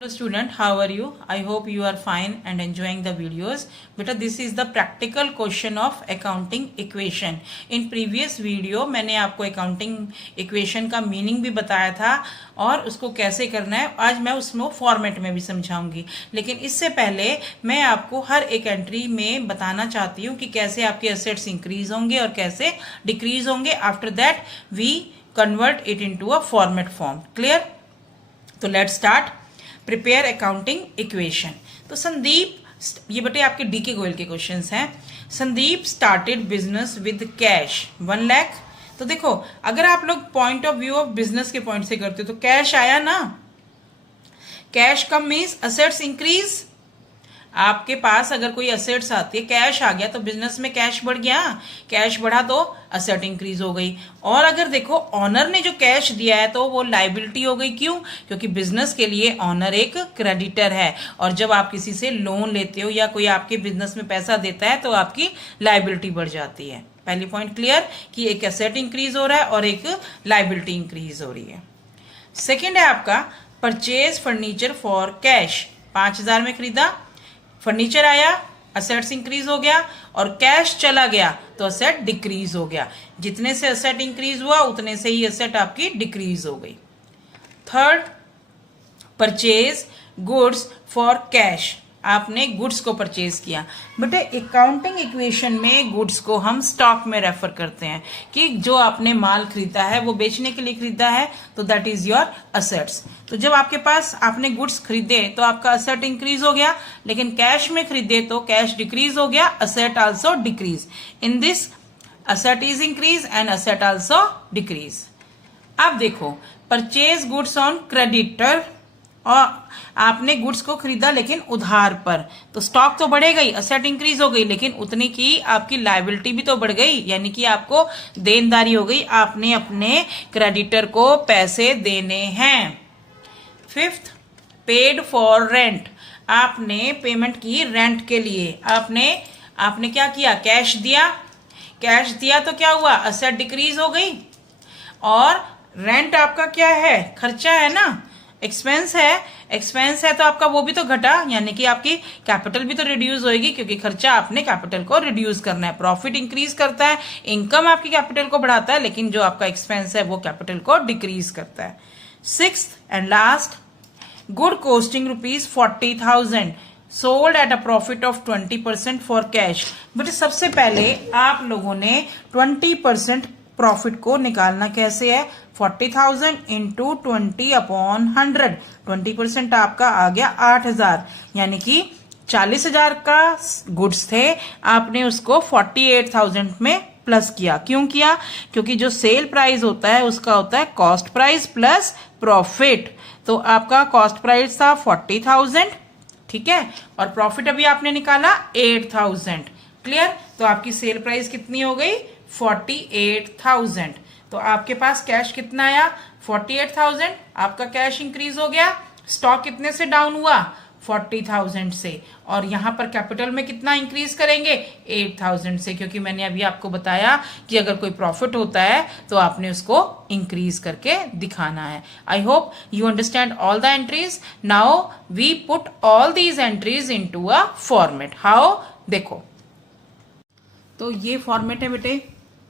Hello student, how are you? I hope you are fine and enjoying the videos. Beta, this is the practical question of accounting equation. In previous video मैंने आपको accounting equation का meaning भी बताया था और उसको कैसे करना है. आज मैं उसमें फॉर्मेट में भी समझाऊंगी. लेकिन इससे पहले मैं आपको हर एक एंट्री में बताना चाहती हूँ कि कैसे आपके एसेट्स इंक्रीज होंगे और कैसे डिक्रीज होंगे. After that we convert it into a format form. Clear? तो let's start. Prepare accounting equation. तो संदीप, ये बेटे आपके डीके गोयल के क्वेश्चंस हैं. Sandeep started business with cash 1 lakh. तो देखो, अगर आप लोग point of view of business के पॉइंट से करते हो तो कैश आया ना. Cash come means assets increase. आपके पास अगर कोई असेट्स आती है, कैश आ गया तो बिजनेस में कैश बढ़ गया. कैश बढ़ा तो असेट इंक्रीज हो गई. और अगर देखो, ऑनर ने जो कैश दिया है तो वो लाइबिलिटी हो गई. क्यों? क्योंकि बिजनेस के लिए ऑनर एक क्रेडिटर है. और जब आप किसी से लोन लेते हो या कोई आपके बिजनेस में पैसा देता है तो आपकी लाइबिलिटी बढ़ जाती है. पहली पॉइंट क्लियर कि एक एसेट इंक्रीज हो रहा है और एक लाइबिलिटी इंक्रीज हो रही है. सेकेंड है आपका परचेज फर्नीचर फॉर कैश. 5,000 में खरीदा, फर्नीचर आया, असेट्स इंक्रीज हो गया. और कैश चला गया तो असेट डिक्रीज हो गया. जितने से असेट इंक्रीज हुआ उतने से ही असेट आपकी डिक्रीज हो गई. Third, purchase goods for cash. आपने गुड्स को परचेज किया. बेटे अकाउंटिंग इक्वेशन में गुड्स को हम स्टॉक में रेफर करते हैं कि जो आपने माल खरीदा है वो बेचने के लिए खरीदा है, तो दैट इज योर असेट्स. तो जब आपके पास आपने गुड्स खरीदे तो आपका असेट इंक्रीज हो गया, लेकिन कैश में खरीदे तो कैश डिक्रीज हो गया, asset also decrease. In this asset is increase and asset also decrease. अब देखो, परचेज गुड्स ऑन क्रेडिटर. और आपने गुड्स को खरीदा लेकिन उधार पर, तो स्टॉक तो बढ़ेगा ही, असेट इंक्रीज हो गई, लेकिन उतनी की आपकी लायबिलिटी भी तो बढ़ गई, यानी कि आपको देनदारी हो गई. आपने अपने क्रेडिटर को पैसे देने हैं. Fifth, paid for rent. आपने पेमेंट की रेंट के लिए. आपने क्या किया? कैश दिया. कैश दिया तो क्या हुआ? असेट डिक्रीज हो गई. और रेंट आपका क्या है? खर्चा है ना, एक्सपेंस है. एक्सपेंस है तो आपका वो भी तो घटा, यानी कि आपकी कैपिटल भी तो रिड्यूस होएगी, क्योंकि खर्चा आपने कैपिटल को रिड्यूस करना है. प्रॉफिट इंक्रीज करता है, इनकम आपकी कैपिटल को बढ़ाता है, लेकिन जो आपका एक्सपेंस है वो कैपिटल को डिक्रीज करता है. Sixth and last, good costing ₹40,000 sold at a profit of 20% for cash. But सबसे पहले आप लोगों ने 20% प्रॉफिट को निकालना कैसे है? 40,000 इंटू 20/100. 20% आपका आ गया 8,000, यानी कि 40,000 का गुड्स थे, आपने उसको 48,000 में प्लस किया. क्यों किया? क्योंकि जो सेल प्राइस होता है उसका होता है कॉस्ट प्राइस प्लस प्रॉफिट. तो आपका कॉस्ट प्राइस था 40,000, ठीक है, और प्रॉफिट अभी आपने निकाला 8,000. क्लियर? तो आपकी सेल प्राइस कितनी हो गई? 48,000. तो आपके पास कैश कितना आया? 48,000. आपका कैश इंक्रीज हो गया. स्टॉक कितने से डाउन हुआ? 40,000 से. और यहां पर कैपिटल में कितना इंक्रीज करेंगे? 8,000 से, क्योंकि मैंने अभी आपको बताया कि अगर कोई प्रॉफिट होता है तो आपने उसको इंक्रीज करके दिखाना है. I hope you understand all the entries. Now we put all these entries into a format. How? देखो, तो ये फॉर्मेट है बेटे.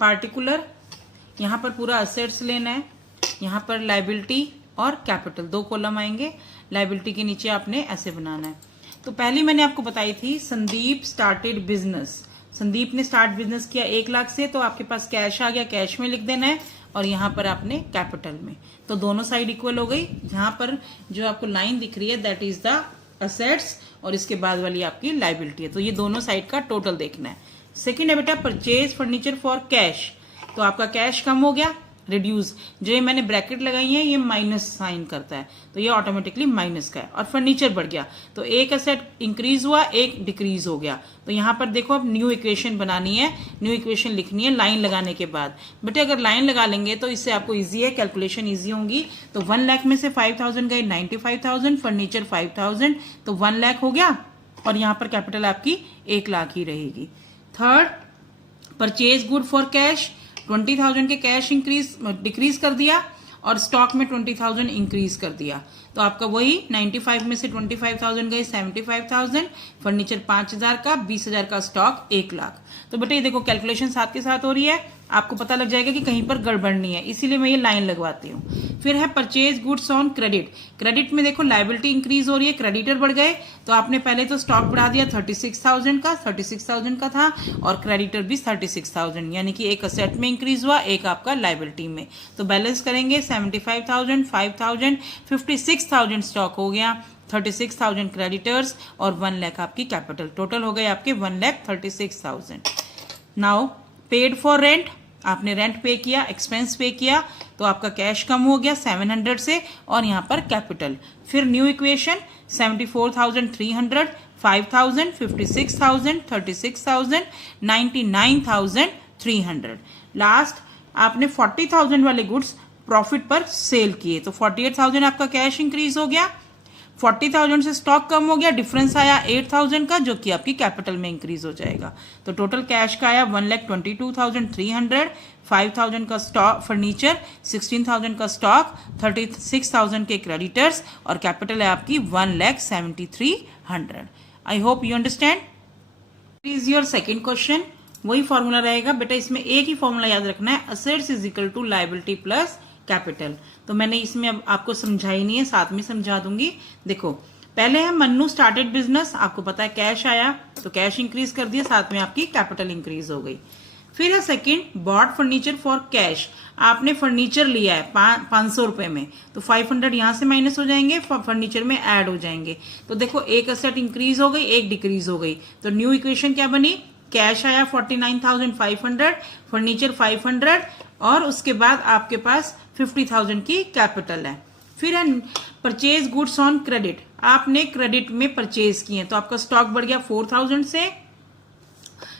पार्टिकुलर, यहाँ पर पूरा असेट्स लेना है, यहाँ पर लाइबिलिटी और कैपिटल, 2 कॉलम आएंगे. लाइबिलिटी के नीचे आपने ऐसे बनाना है. तो पहली मैंने आपको बताई थी, संदीप स्टार्टेड बिजनेस. संदीप ने स्टार्ट बिजनेस किया 1 लाख से, तो आपके पास कैश आ गया, कैश में लिख देना है, और यहाँ पर आपने कैपिटल में. तो दोनों साइड इक्वल हो गई. जहां पर जो आपको लाइन दिख रही है दैट इज द असेट्स, और इसके बाद वाली आपकी लाइबिलिटी है. तो ये दोनों साइड का टोटल देखना है. सेकेंड है बेटा परचेज फर्नीचर फॉर कैश. तो आपका कैश कम हो गया, रिड्यूस. जो ये मैंने ब्रैकेट लगाई है ये माइनस साइन करता है, तो ये ऑटोमेटिकली माइनस का है. और फर्नीचर बढ़ गया, तो एक असेट इंक्रीज हुआ, एक डिक्रीज हो गया. तो यहाँ पर देखो, अब न्यू इक्वेशन बनानी है, न्यू इक्वेशन लिखनी है लाइन लगाने के बाद. बेटे अगर लाइन लगा लेंगे तो इससे आपको इजी है, कैलकुलेशन इजी होंगी. तो 1 लाख में से 5,000 गए, 95,000, फर्नीचर 5,000, तो 1 लाख हो गया. और यहाँ पर कैपिटल आपकी 1 लाख ही रहेगी. Third, purchase good for cash. 20,000 के कैश इंक्रीज डिक्रीज कर दिया, और स्टॉक में 20,000 इंक्रीज कर दिया, तो आपका वही 95 में से 25,000 गए 75,000, फर्नीचर 5,000 का, 20,000 का स्टॉक 1 लाख। तो बेटा ये देखो कैलकुलेशन साथ के साथ हो रही है, आपको पता लग जाएगा कि कहीं पर गड़बड़ नहीं है, इसीलिए मैं ये लाइन लगवाती हूँ। फिर है purchase goods on credit. Credit में देखो लायबिलिटी इंक्रीज हो रही है, क्रेडिटर बढ़ गए, तो आपने पहले तो स्टॉक बढ़ा दिया 36,000 का, 36,000 का था, और क्रेडिटर भी 36,000, यानी कि एक असेट में इंक्रीज हुआ, एक आपका लायबिलिटी में। तो बैलेंस करेंगे 75,000, 5,000, 56,000 स्टॉक हो गया, 36,000 क्रेडिटर्स और 1 लाख आपकी कैपिटल। टोटल हो गए आपके 1,36,000। नाउ पेड फॉर रेंट, आपने रेंट पे किया, एक्सपेंस पे किया, तो आपका कैश कम हो गया 700 से, और यहाँ पर कैपिटल। फिर न्यू इक्वेशन 74,300, 5,000, 56,000, 36,000, 99,300। लास्ट आपने 40,000 वाले गुड्स प्रॉफिट पर सेल किए, तो 48,000 आपका कैश इंक्रीज हो गया, 40,000 से स्टॉक कम हो गया, डिफरेंस आया 8,000 का, जो कि आपकी कैपिटल में इंक्रीज हो जाएगा। तो टोटल कैश का आया 1,22,300, 5,000 का स्टॉक फर्नीचर, 16,000 का स्टॉक, 36,000 के क्रेडिटर्स, और कैपिटल है आपकी 1,73,000। I hope you understand. Is your second question. वही फॉर्मूला रहेगा बेटा, इसमें एक ही फॉर्मूला याद रखना है, assets is equal to liability plus capital. तो मैंने इसमें अब आपको समझाई नहीं है, साथ में समझा दूंगी। देखो पहले है मन्नू स्टार्टेड बिजनेस, आपको पता है कैश आया तो कैश इंक्रीज कर दिया, साथ में आपकी कैपिटल इंक्रीज हो गई। फिर है second, bought furniture for cash, आपने फर्नीचर लिया है 500 रुपए में, तो 500 यहां से माइनस हो जाएंगे, फर्नीचर में ऐड हो जाएंगे। तो देखो एक असेट इंक्रीज हो गई, एक डिक्रीज हो गई, तो न्यू इक्वेशन क्या बनी, कैश आया 49,500, फर्नीचर 500, और उसके बाद आपके पास 50,000 की कैपिटल है। फिर है परचेज गुड्स ऑन क्रेडिट, आपने क्रेडिट में परचेज किए, तो आपका स्टॉक बढ़ गया 4,000 से,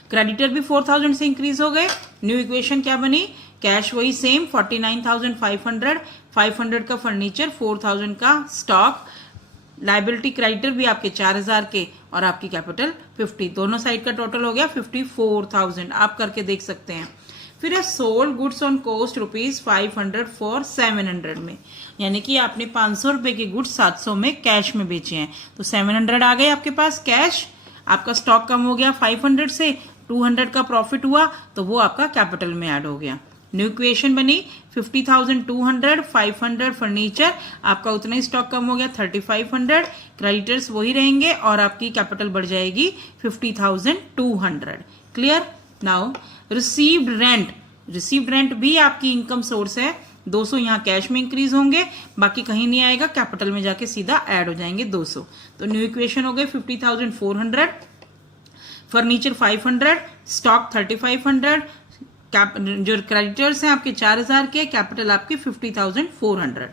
क्रेडिटर भी 4,000 से इंक्रीज हो गए। न्यू इक्वेशन क्या बनी, कैश वही सेम 49,500, 500 का फर्नीचर, 4,000 का स्टॉक, लायबिलिटी क्रेडिटर भी आपके 4,000 के, और आपकी कैपिटल 50, दोनों साइड का टोटल हो गया 54,000। आप करके देख सकते हैं। फिर है sold goods on cost ₹500 for 700 में, यानी कि आपने 500 रुपए के गुड्स 700 में कैश में बेचे हैं, तो 700 आ गए आपके पास कैश, आपका स्टॉक कम हो गया 500 से, 200 का प्रॉफिट हुआ, तो वो आपका कैपिटल में ऐड हो गया। न्यू इक्वेशन बनी 50,200, 500 फर्नीचर, आपका उतना ही स्टॉक कम हो गया 3,500, क्रेडिटर्स वही रहेंगे, और आपकी कैपिटल बढ़ जाएगी 50,200। Clear. Now received rent, received rent भी आपकी इनकम सोर्स है, 200 यहाँ कैश में इंक्रीज होंगे, बाकी कहीं नहीं आएगा, कैपिटल में जाके सीधा ऐड हो जाएंगे 200। तो न्यू इक्वेशन हो गए 50,400, फर्नीचर 500, स्टॉक 3,500, जो क्रेडिटर्स हैं आपके 4,000 के, कैपिटल आपकी 50,400।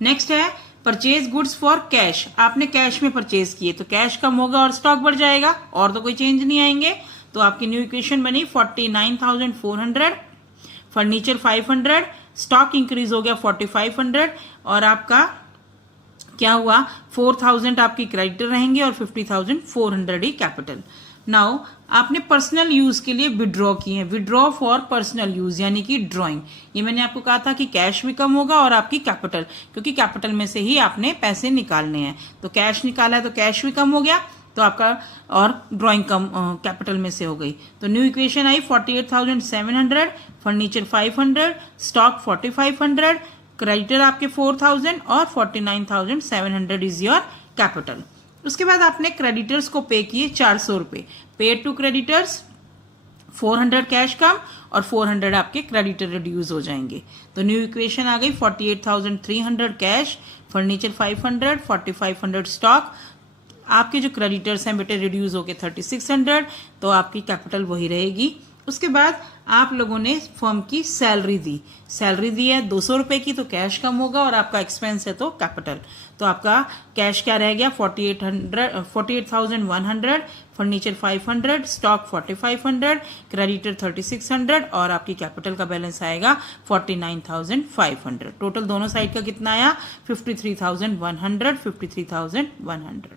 नेक्स्ट है परचेज गुड्स फॉर कैश, आपने कैश में परचेज किए, तो कैश कम होगा और स्टॉक बढ़ जाएगा, और तो कोई चेंज नहीं आएंगे। तो आपकी न्यू इक्वेशन बनी 49,400, फर्नीचर 500, स्टॉक इंक्रीज हो गया 4,500, और आपका क्या हुआ 4,000 आपकी क्रेडिटर रहेंगे और 50,400 ही कैपिटल। नाउ आपने पर्सनल यूज के लिए विड्रॉ किए हैं, विड्रॉ फॉर पर्सनल यूज यानी कि ड्रॉइंग। ये मैंने आपको कहा था कि कैश भी कम होगा और आपकी कैपिटल, क्योंकि कैपिटल में से ही आपने पैसे निकालने हैं, तो कैश निकाला है तो कैश भी कम हो गया, तो आपका और ड्राइंग कम कैपिटल में से हो गई। तो न्यू इक्वेशन आई 48,700, फर्नीचर 500, स्टॉक 4,500, क्रेडिटर आपके 4,000 और 49,700 इज योर कैपिटल। उसके बाद आपने क्रेडिटर्स को पे किए 400 रुपए, पेड टू क्रेडिटर्स 400 कैश कम और 400 आपके क्रेडिटर रिड्यूस हो जाएंगे। तो न्यू इक्वेशन आ गई 48,300 कैश, फर्नीचर 500, 4,500 स्टॉक, आपके जो क्रेडिटर्स हैं बेटे रिड्यूस होके 3,600, तो आपकी कैपिटल वही रहेगी। उसके बाद आप लोगों ने फर्म की सैलरी दी, सैलरी दी है 200 रुपए की, तो कैश कम होगा और आपका एक्सपेंस है तो कैपिटल। तो आपका कैश क्या रह गया 48,100, फर्नीचर 500, स्टॉक 4,500, क्रेडिटर 3,600 और आपकी कैपिटल का बैलेंस आएगा 49,500। टोटल दोनों साइड का कितना आया 53,100, 53,100।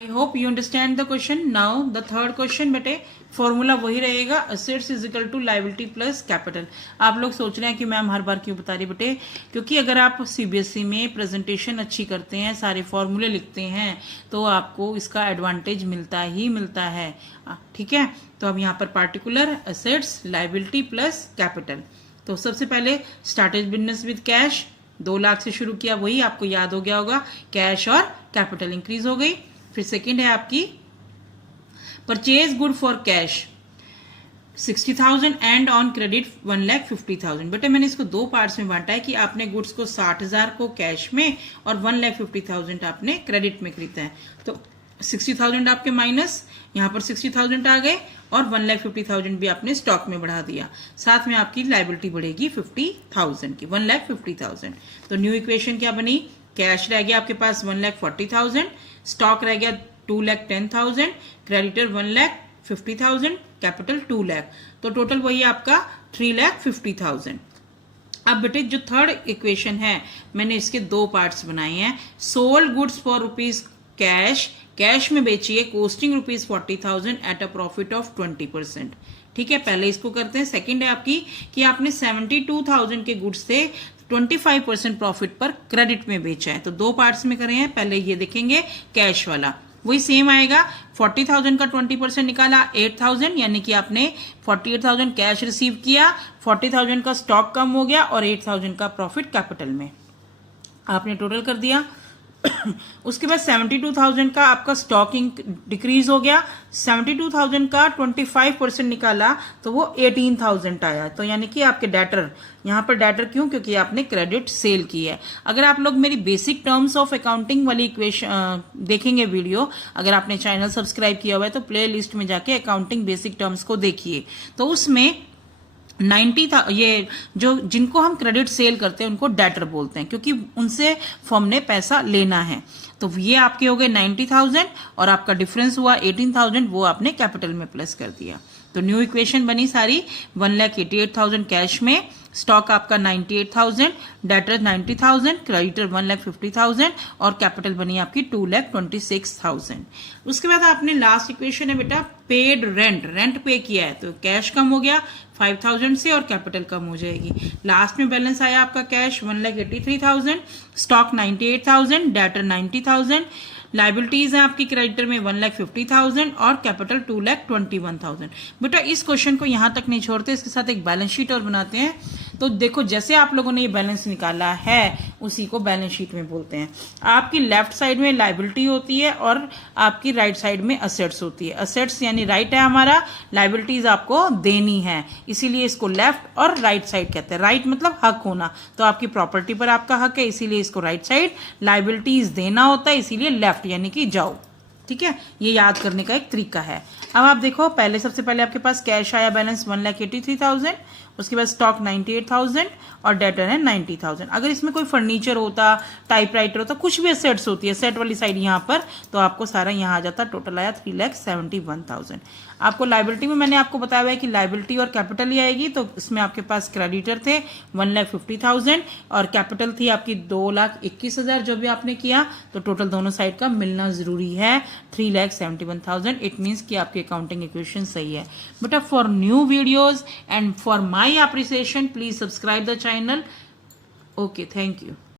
I hope you understand the question. Now the third question बेटे, फॉर्मूला वही रहेगा, assets is equal to liability plus capital. आप लोग सोच रहे हैं कि मैम हर बार क्यों बता रही बेटे, क्योंकि अगर आप सीबीएसई में प्रेजेंटेशन अच्छी करते हैं, सारे फॉर्मूले लिखते हैं, तो आपको इसका एडवांटेज मिलता ही मिलता है. ठीक है, तो अब यहाँ पर particular, assets, liability plus capital. तो सबसे पहले started business with cash, 2 lakh से शुरू किया, वही आपको याद हो गया होगा, कैश और कैपिटल इंक्रीज हो गई. फिर सेकंड है आपकी purchase good for cash 60,000 and on credit 1,50,000. बेटे मैंने इसको 2 पार्ट्स में बांटा है कि आपने गुड्स को 60,000 को कैश में और 1,50,000 आपने क्रेडिट में खरीदा है. तो 60,000 आपके माइनस, यहाँ पर 60,000 आ गए और 1,50,000 भी आपने स्टॉक में बढ़ा दिया. साथ में आपकी लायबिलिटी बढ़ेगी 50,000 की, 1,50,000. तो न्यू इक्वेशन क्या बनी, कैश रह गया आपके पास 1,40,000, स्टॉक रह गया 2,10,000, क्रेडिटर 1,50,000, कैपिटल 2 लाख. तो टोटल वही आपका 3,50,000. अब बेटे जो थर्ड इक्वेशन है, मैंने इसके 2 पार्ट्स बनाए हैं. Sold goods for rupees cash, cash में बेचिए, costing rupees 40,000 at a profit of 20%. ठीक है, पहले इसको करते हैं. सेकंड है आपकी कि आपने 72,000 के गुड्स से 25% प्रॉफिट पर क्रेडिट में बेचा है. तो 2 पार्ट्स में करे हैं. पहले ये देखेंगे कैश वाला, वही सेम आएगा. 40,000 का 20% निकाला 8,000, यानी कि आपने 48,000 कैश रिसीव किया, 40,000 का स्टॉक कम हो गया और 8,000 का प्रॉफिट कैपिटल में आपने टोटल कर दिया. उसके बाद 72,000 का आपका स्टॉकिंग डिक्रीज हो गया, 72,000 का 25% निकाला तो वो 18,000 आया. तो यानी कि आपके डेटर, यहाँ पर डेटर क्यों, क्योंकि आपने क्रेडिट सेल की है. अगर आप लोग मेरी बेसिक टर्म्स ऑफ अकाउंटिंग वाली इक्वेशन देखेंगे वीडियो, अगर आपने चैनल सब्सक्राइब किया हुआ है तो प्ले लिस्ट में जाके अकाउंटिंग बेसिक टर्म्स को देखिए. तो उसमें 90 था, ये जो जिनको हम क्रेडिट सेल करते हैं उनको डेटर बोलते हैं, क्योंकि उनसे फर्म ने पैसा लेना है. तो ये आपके हो गए 90,000 और आपका डिफरेंस हुआ 18,000, वो आपने कैपिटल में प्लस कर दिया. तो न्यू इक्वेशन बनी सारी 1,88,000 कैश में, स्टॉक आपका 98,000, डेटर 90,000, क्रेडिटर 1,50,000 और कैपिटल बनी आपकी 2,26,000. उसके बाद आपने लास्ट इक्वेशन है बेटा पेड रेंट, रेंट पे किया है तो कैश कम हो गया 5,000 से और कैपिटल कम हो जाएगी. लास्ट में बैलेंस आया आपका कैश 1,83,000, स्टॉक 98,000, डेटर 90,000, लाइबिलिटीज है आपकी क्रेडिटर में 1,50,000 और कैपिटल 2,21,000. बेटा इस क्वेश्चन को यहां तक नहीं छोड़ते, इसके साथ एक बैलेंस शीट और बनाते हैं. तो देखो जैसे आप लोगों ने ये बैलेंस निकाला है उसी को बैलेंस शीट में बोलते हैं. आपकी लेफ्ट साइड में लाइबिलिटी होती है और आपकी राइट साइड में असेट्स होती है. असेट्स यानी राइट है हमारा, लाइबिलिटीज आपको देनी है, इसीलिए इसको लेफ्ट और राइट साइड कहते हैं. राइट मतलब हक होना, तो आपकी प्रॉपर्टी पर आपका हक है इसीलिए इसको राइट साइड, लाइबिलिटीज देना होता है इसीलिए लेफ्ट यानी कि जाओ. ठीक है, ये याद करने का एक तरीका है. अब आप देखो पहले सबसे पहले आपके पास कैश आया बैलेंस 1,83,000, उसके बाद स्टॉक 98,000 और डेटर है 90,000. अगर इसमें कोई फर्नीचर होता, टाइपराइटर होता, कुछ भी एसेट्स होती है, सेट वाली साइड यहाँ पर, तो आपको सारा यहाँ आ जाता. टोटल आया 3,71,000. आपको लाइबिलिटी में मैंने आपको बताया हुआ है कि लाइबिलिटी और कैपिटल ही आएगी. तो इसमें आपके पास क्रेडिटर थे 1,50,000 और कैपिटल थी आपकी 2,21,000 जो भी आपने किया. तो टोटल दोनों साइड का मिलना जरूरी है 3,71,000. इट मीन्स कि आपकी अकाउंटिंग इक्वेशन सही है. But for new videos and for my appreciation, please subscribe the channel. Okay, thank you.